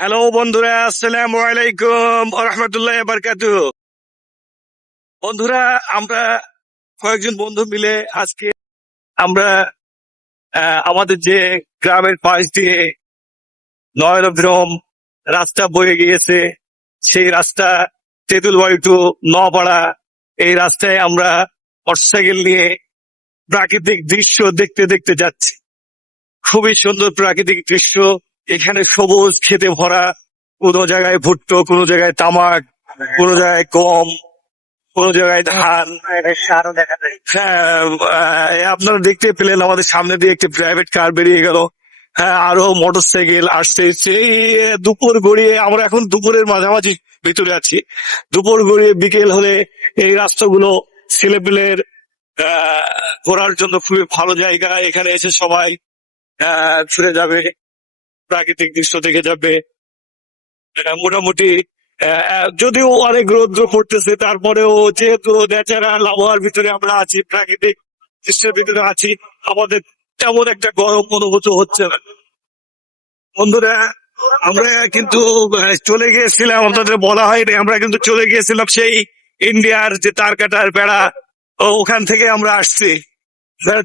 Hello বন্ধুরা, আসসালামু আলাইকুম ওয়া রাহমাতুল্লাহি ওয়া বারাকাতুহু। বন্ধুরা, আমরা কয়েকজন বন্ধু মিলে আজকে আমরা আমাদের যে গ্রামের পাশ দিয়ে নয়নগ্রাম রাস্তা বয়ে গিয়েছে, সেই রাস্তা তেঁতুলবাড়ি টু নওপাড়া, এই রাস্তায় আমরা মোটরসাইকেল নিয়ে প্রাকৃতিক দৃশ্য দেখতে দেখতে যাচ্ছি। খুবই সুন্দর প্রাকৃতিক দৃশ্য। এখানে সবুজ খেতে ভরা, কোনো জায়গায় ভুট্টো, কোনো জায়গায় তামাক, কোনো জায়গায় গম, কোনো জায়গায় ধান। হ্যাঁ, আপনারা দেখতে পেলেন আমাদের সামনে দিয়ে একটি প্রাইভেট কার বেরিয়ে গেল। হ্যাঁ, আরো মোটরসাইকেল আসছে। সেই দুপুর গড়িয়ে, আমরা এখন দুপুরের মাঝামাঝি ভিতরে আছি। দুপুর গড়িয়ে বিকেল হলে এই রাস্তাগুলো ছেলেপেলের ঘোরার জন্য খুবই ভালো জায়গা। এখানে এসে সবাই ফিরে যাবে, প্রাকৃতিক দৃশ্য দেখে যাবে। মোটামুটি যদিও অনেক রৌদ্র পড়তেছে, তারপরেও যেহেতু ন্যাচারাল আবহাওয়ার ভিতরে আমরা আছি, প্রাকৃতিক দৃশ্যের ভিতরে আছি, আমাদের তেমন একটা গরম অনুভূত হচ্ছে না। বন্ধুরা, আমরা কিন্তু চলে গিয়েছিলাম, আপনাদের বলা হয়নি, আমরা কিন্তু চলে গিয়েছিলাম সেই ইন্ডিয়ার যে তার কাটার বেড়া, ওখান থেকে আমরা আসছি।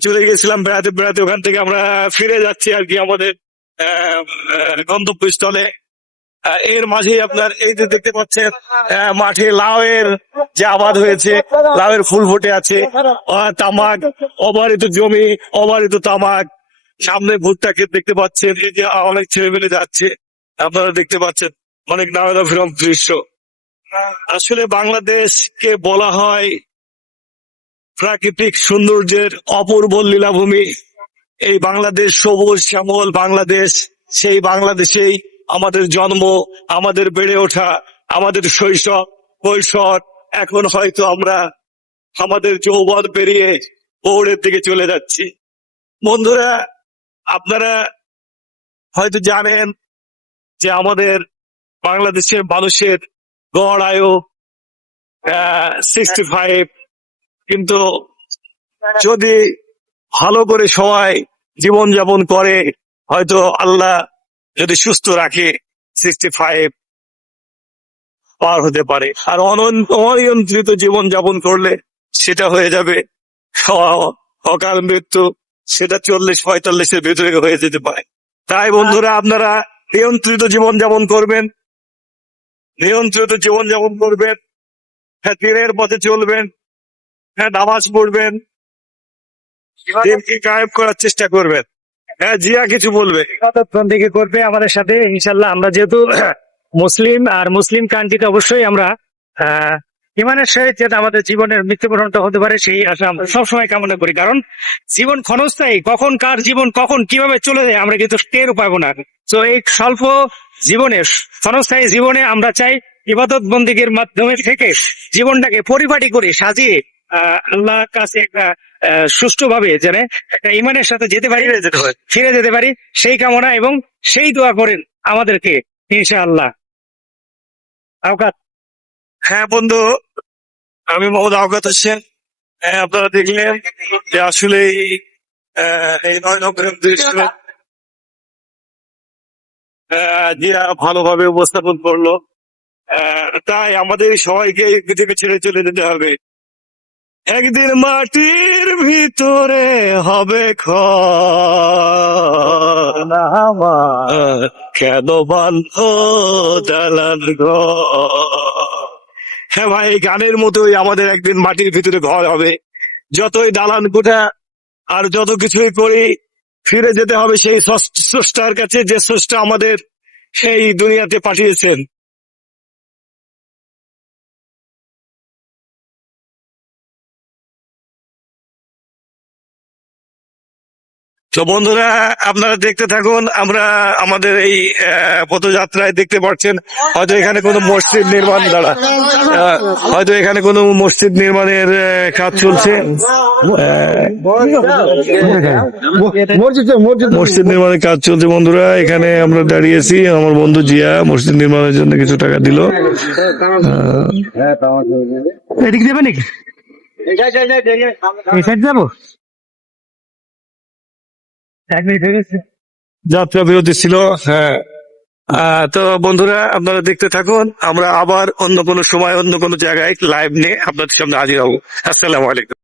চলে গিয়েছিলাম বেড়াতে বেড়াতে, ওখান থেকে আমরা ফিরে যাচ্ছি আর কি আমাদের গন্তব্যস্থলে। এর মাঝে আপনার এই যে দেখতে পাচ্ছেন মাঠে লাউয়ের যে আবাদ হয়েছে, লাউয়ের ফুল ফুটে আছে। তামাক, অবারিত জমি, অবারিত তামাক। সামনে ভুট্টা ক্ষেত দেখতে পাচ্ছেন। এই যে অনেক ছেলে মেলে যাচ্ছে, আপনারা দেখতে পাচ্ছেন, অনেক নানা দৃশ্য। আসলে বাংলাদেশকে বলা হয় প্রাকৃতিক সৌন্দর্যের অপূর্ব লীলাভূমি। এই বাংলাদেশ সবুজ শ্যামল বাংলাদেশ, সেই বাংলাদেশেই আমাদের জন্ম, আমাদের বেড়ে ওঠা, আমাদের শৈশব কৈশোর। এখন হয়তো আমরা আমাদের যৌবন পেরিয়ে প্রৌঢ়ের দিকে চলে যাচ্ছি। বন্ধুরা, আপনারা হয়তো জানেন যে আমাদের বাংলাদেশের মানুষের গড় আয়ু 65, কিন্তু যদি ভালো করে সবাই জীবনযাপন করে, হয়তো আল্লাহ যদি সুস্থ রাখে 65 পার হতে পারে। আর অনিয়ন্ত্রিত জীবনযাপন করলে সেটা হয়ে যাবে অকাল মৃত্যু, সেটা 40-45-এর ভেতরে হয়ে যেতে পারে। তাই বন্ধুরা, আপনারা নিয়ন্ত্রিত জীবনযাপন করবেন, নিয়ন্ত্রিত জীবনযাপন করবেন। হ্যাঁ, দিনের পথে চলবেন, হ্যাঁ, নামাজ পড়বেন, দিনকে কায়েম করার চেষ্টা করবেন। হ্যাঁ, জিয়া কিছু বলবে। থেকে করবে আমাদের সাথে ইনশাল্লাহ। আমরা যেহেতু মুসলিম, আর মুসলিম কান্ট্রিতে অবশ্যই আমরা ইমানের সহিত যাতে আমাদের জীবনের মৃত্যুবরণটা হতে পারে, সেই আশা আমরা সবসময় কামনা করি। কারণ জীবন ক্ষণস্থায়ী, কখন কার জীবন কখন কিভাবে চলে যায় আমরা কিন্তু টেরও পাবো না। তো এই স্বল্প জীবনে, ক্ষণস্থায়ী জীবনে আমরা চাই ইবাদত বন্দেগীর মাধ্যমে থেকে জীবনটাকে পরিপাটি করে সাজিয়ে আল্লাহর কাছে একটা সুষ্ঠুভাবে যেন একটা ইমানের সাথে যেতে পারি, ফিরে যেতে পারি, সেই কামনা এবং সেই দোয়া করেন আমাদেরকে ইনশাআল্লাহ। আওকাত। হ্যাঁ বন্ধু, আমি মোহাম্মদ আওকাত হোসেন। হ্যাঁ, আপনারা দেখলেন যে আসলে এই নয়নগ্রাম দৃশ্য জিয়া ভালোভাবে উপস্থাপন করলো। তাই আমাদের সবাইকে এই পৃথিবী ছেড়ে চলে যেতে হবে। একদিন মাটির ভিতরে হবে কেন বান্ধ দালান ঘর। হ্যাঁ ভাই, এই গানের মতোই আমাদের একদিন মাটির ভিতরে ঘর হবে। যতই দালান কোঠা আর যত কিছুই করি, ফিরে যেতে হবে সেই স্রষ্টার কাছে, যে স্রষ্টা আমাদের সেই দুনিয়াতে পাঠিয়েছেন। তো বন্ধুরা, আপনারা দেখতে থাকুন। আমরা আমাদের এই পথযাত্রায় দেখতে পাচ্ছেন হয়তো এখানে কোনো মসজিদ নির্মাণ হয়তো এখানে কোনো মসজিদ নির্মাণের কাজ চলছে। মসজিদ নির্মাণের কাজ চলছে। বন্ধুরা, এখানে আমরা দাঁড়িয়েছি, আমার বন্ধু জিয়া মসজিদ নির্মাণের জন্য কিছু টাকা দিল। এদিকে দেবে নাকি? এই সাইড যাবো? যাত্রা বিরতি ছিল। হ্যাঁ, তো বন্ধুরা আপনারা দেখতে থাকুন, আমরা আবার অন্য কোনো সময় অন্য কোনো জায়গায় লাইভ নিয়ে আপনাদের সামনে হাজির হবো। আসসালামু আলাইকুম।